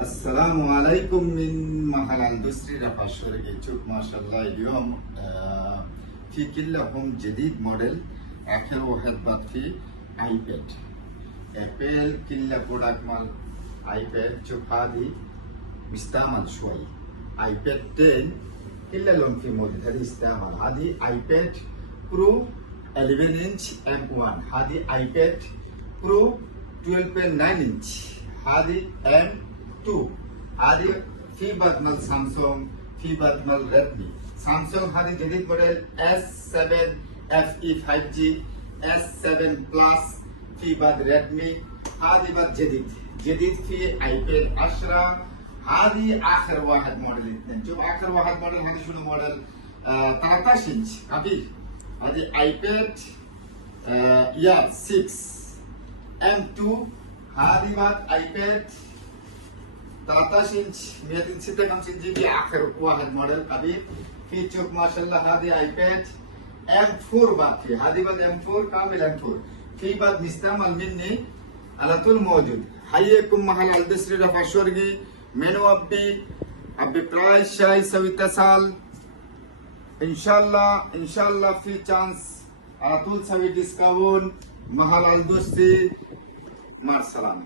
السلام عليكم من محل اندستري رفع الشرق. شوف ما شاء الله اليوم في كلهم جديد موديل. آخر واحد بعد في ايباد ابل كله برودكت مال ايباد. شوف هذه مستعمل شوي ايباد 10 كله لون في موديل هذه استعمال. هذه ايباد برو 11 انش M1. هذه ايباد برو 12.9 انش. هذه M2. هذه في بدمل سامسونج في بدمل ريدمي. سامسونج هذه جديد موديل S7 FE 5G S7 بلس. في بعد ريدمي. هذه بعد جديد في ايباد 10. هذه اخر واحد موديل اثنين. شوف اخر واحد موديل هذا شنو موديل 13 انش كبير. هذه ايباد يا 6 M2. هذه بعد ايباد 13 انش 256 GB اخر واحد موديل كبير. في شوف ما شاء الله هذه ايباد M4 بعد في. هذه بعد M4 كامل M4. في بعد مستعمل مني على طول موجود. حييكم محل اندستري رفع الشرقي. منو ابي برايس شاي سوي اتصال ان شاء الله في تشانس على طول سوي ديسكاونت محل اندستري. مع السلامه.